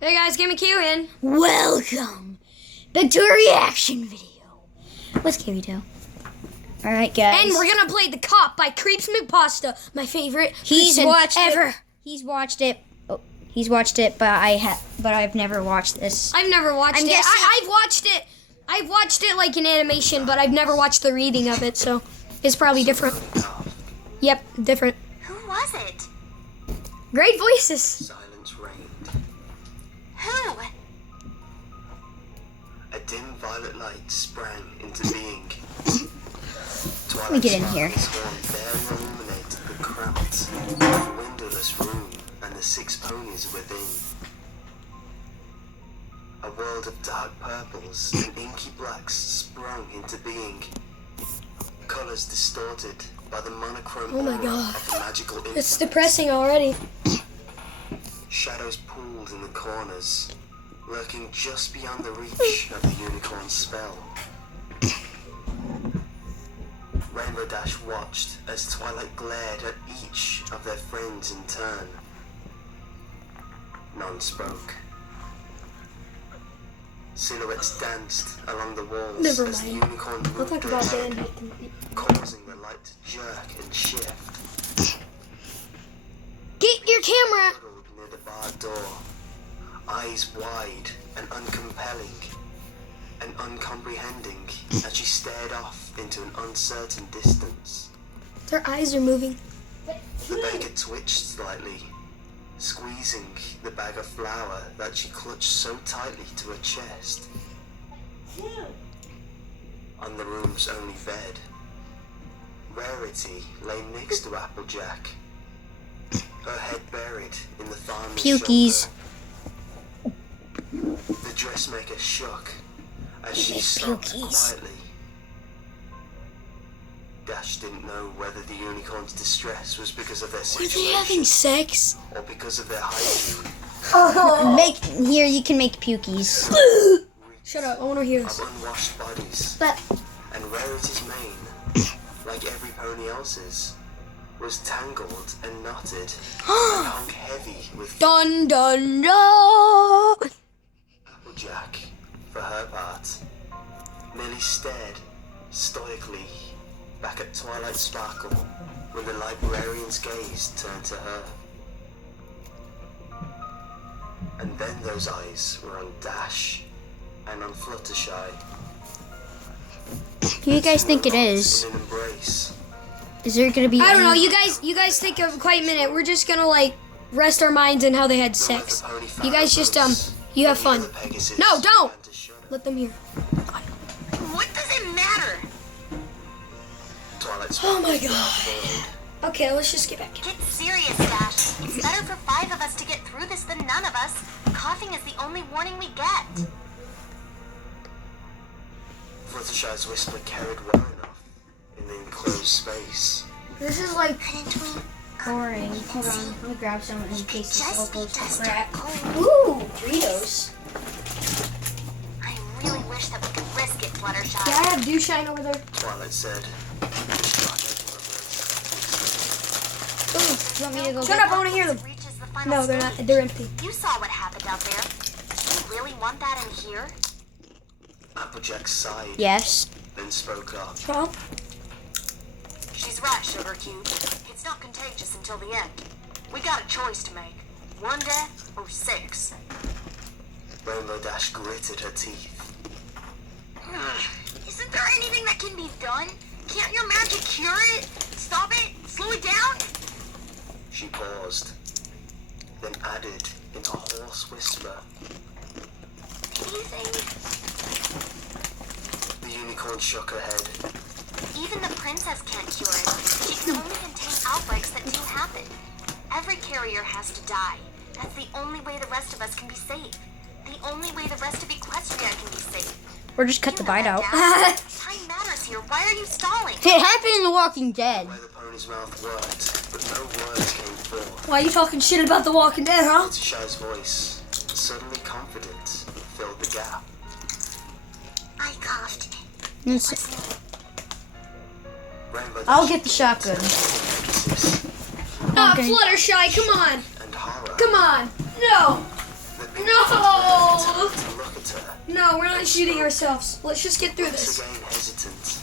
Hey guys, give me Q in. Welcome back to a reaction video. What's Kirito? Alright, guys. And we're gonna play The Cop by Creepypasta, my favorite. He's watched ever. it. He's watched it. Oh, he's watched it, but I've never watched this. I've never watched it. I've watched it. I've watched it like in animation, but I've never watched the reading of it, so it's probably different. Yep, different. Who was it? Great voices. Silence reigned. Who? A dim violet light sprang into being. Let me get in here. Barely illuminated the cramped, windowless room and the 6 ponies within. A world of dark purples and inky blacks sprung into being. Colors distorted by the monochrome Oh my aura God. of the magical It's infant. depressing already. Shadows pooled in the corners, lurking just beyond the reach of the unicorn's spell. Rainbow Dash watched as Twilight glared at each of their friends in turn. None spoke. Silhouettes danced along the walls Never as the mind. unicorn We'll moved talk about their that head, in causing the light to jerk and shift. Get your camera. Huddled near the barred door, eyes wide and uncompelling and uncomprehending as she stared off into an uncertain distance. Their eyes are moving. The baker twitched slightly, squeezing the bag of flour that she clutched so tightly to her chest. On the room's only bed, Rarity lay next to Applejack, her head buried in the farmer's Pukies. shoulder. The dressmaker shook as she sobbed Pukies. quietly. Dash didn't know whether the unicorn's distress was because of their Were they situation having sex? or because of their hygiene. Here you can make pukies. Shut up, I want to hear Of this. unwashed bodies, But and Rarity's mane, like every pony else's, was tangled and knotted and hung heavy with Dun dun dun. Applejack, for her part, merely stared stoically back at Twilight Sparkle when the librarian's gaze turned to her. And then those eyes were on Dash and on Fluttershy. who do you guys think it is? In an embrace. Is there gonna be? I don't know. any- You guys think of quite a minute. We're just gonna like rest our minds in how they had sex. You guys just you have fun. No, don't. Let them hear. What does it matter? Oh my God. Okay, let's just get back. Get serious, Dash. It's better for 5 of us to get through this than none of us. Coughing is the only warning we get. Fluttershy's whisper carried well enough in the enclosed space. This is like Couldn't we? boring. Hold on, let me grab some in Could case this all just be goes to just crap. going. Ooh, Doritos. I really wish that we could risk it, Fluttershy. Yeah, I have dew shine over there. Twilight said. Ooh, you want me to go Shut get up, I want to hear them. Reaches the final No, they're not. stage. They're empty. You saw what happened out there. Do you really want that in here? Applejack sighed, Yes. then spoke up. Well, She's right, Sugar Cube. It's not contagious until the end. We got a choice to make. 1 death or 6. Rainbow Dash gritted her teeth. Isn't there anything that can be done? Can't your magic cure it? Stop it? Slow it down? She paused, then added in a hoarse whisper. Anything? The unicorn shook her head. Even the princess can't cure it. She can only contain outbreaks that do happen. Every carrier has to die. That's the only way the rest of us can be safe. The only way the rest of Equestria can be safe. Or just cut the bite out. Time matters here. Why are you stalling? It happened in The Walking Dead. Where the pony's mouth worked, but no words came forth. why are you talking shit about The Walking Dead, huh? Fluttershy's voice, suddenly confident, filled the gap. I coughed. It's- What's new? Rainbow I'll Dash get the shotgun. Ah, Okay. Fluttershy, come on. and horror. Come on. No. The big No. No, we're not shooting ourselves. Let's just get through Once this. again hesitant,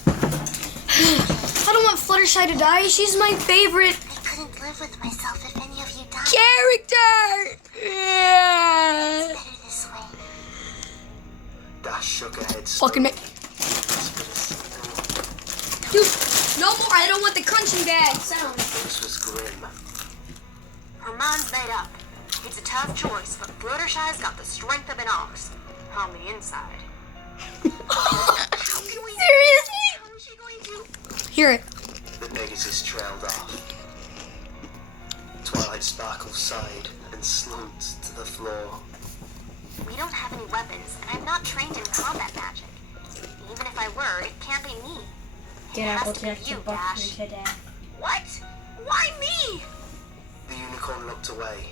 I don't want Fluttershy to die. She's my favorite I couldn't live with myself if any of you died. character. Yeah. Better this way. Dash shook her head Fucking slowly. Dude, no more. I don't want the crunching bag sound. This was grim. Her mind's made up. It's a tough choice, but Fluttershy's got the strength of an ox on the inside. Seriously? How is she going to? Hear it. The Pegasus trailed off. Twilight Sparkle sighed and slumped to the floor. We don't have any weapons, and I'm not trained in combat magic. Even if I were, it can't be me. Get It has Applejack to be to you, buck Dash. today. What? Why me? The unicorn looked away.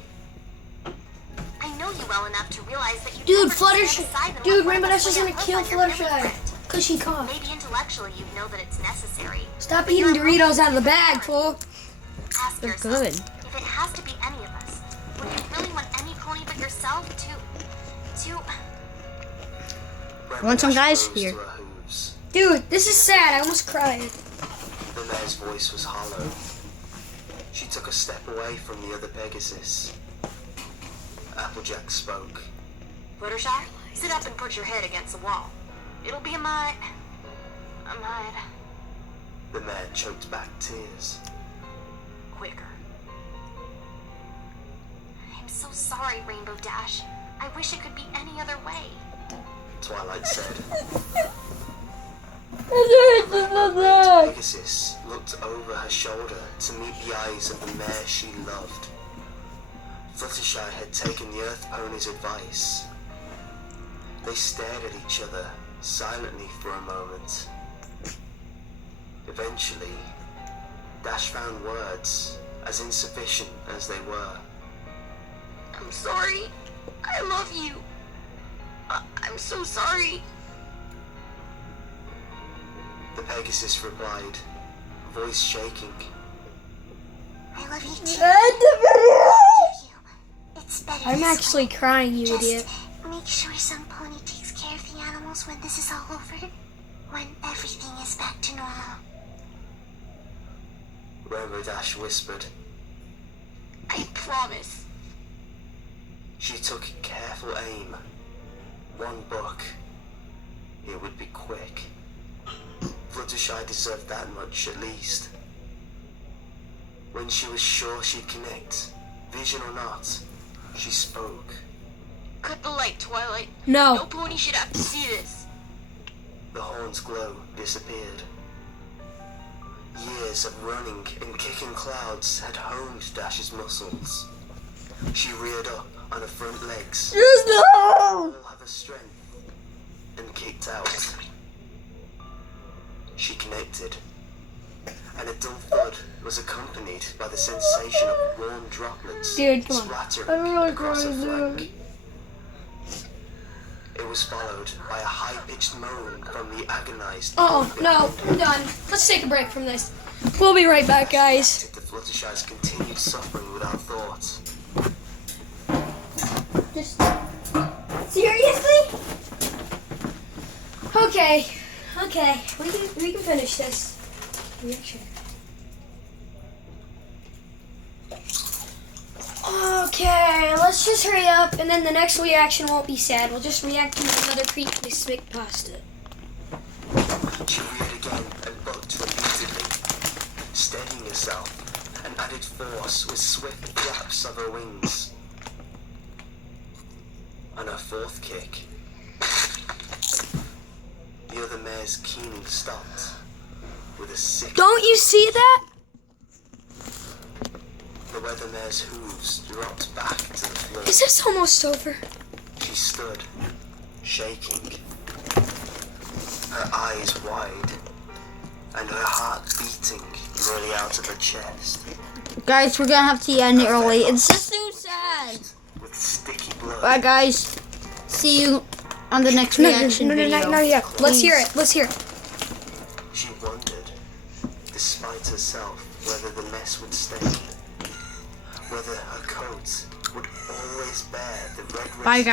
I know you well enough to realize that you Dude, never stand Fluttershy. aside and Dude, let one Rainbow of us Dash is lay a gonna hook kill on your Fluttershy. hypocrite. Cause she can't. Maybe intellectually you know that it's necessary. Stop but eating you're Doritos out of the bag, fool. Ask They're yourself, good. if it has to be any of us, would you really want any pony but yourself to... Want some, Dash guys? rose Here. to her hooves. Dude, this is sad. I almost cried. The mare's voice was hollow. She took a step away from the other Pegasus. Applejack spoke. Fluttershy, sit up and put your head against the wall. It'll be a mite... The mare choked back tears. quicker. I'm so sorry, Rainbow Dash. I wish it could be any other way. Twilight said. Dude, Pegasus looked over her shoulder to meet the eyes of the mare she loved. Fluttershy had taken the Earth Pony's advice. They stared at each other silently for a moment. Eventually, Dash found words as insufficient as they were. I'm sorry. I love you. I'm so sorry. The Pegasus replied, voice shaking. I love you too. It's better I'm this actually crying, you way. idiot. Just make sure some pony takes care of the animals when this is all over. When everything is back to normal. Rainbow Dash whispered. I promise. She took careful aim. One buck. It would be quick. Fluttershy deserved that much at least. When she was sure she'd connect, vision or not, she spoke. Cut the light, Twilight. No. No pony should have to see this. The horn's glow disappeared. Years of running and kicking clouds had honed Dash's muscles. She reared up on her front legs, all of her strength, and kicked out. She connected, and a dull thud was accompanied by the sensation of warm droplets Dude, come on. splattering I'm really across her crying, flank. It was followed by a high-pitched moan from the agonized... Oh, no. I'm done. Let's take a break from this. We'll be right back, guys. The Fluttershy's continued suffering without thought. Just... Seriously? Okay. Okay. We can finish this. Reaction. Okay, let's just hurry up, and then the next reaction won't be sad. We'll just react to another Creepypasta. She reared again and bucked repeatedly, steadying herself and added force with swift flaps of her wings. On her fourth kick, the other mare's keening stopped with a sick... Don't you see that? The weather mare's hooves dropped back to the floor. Is this almost over? She stood, shaking, her eyes wide, and her heart beating nearly out of her chest. Guys, we're gonna have to end it early. It's just so sad. With sticky blood. Bye, guys. See you on the next reaction video. No, yeah. Let's hear it. Let's hear it. She wondered, despite herself, whether the mess would stay, whether her coat would always bear the red Bye, guys.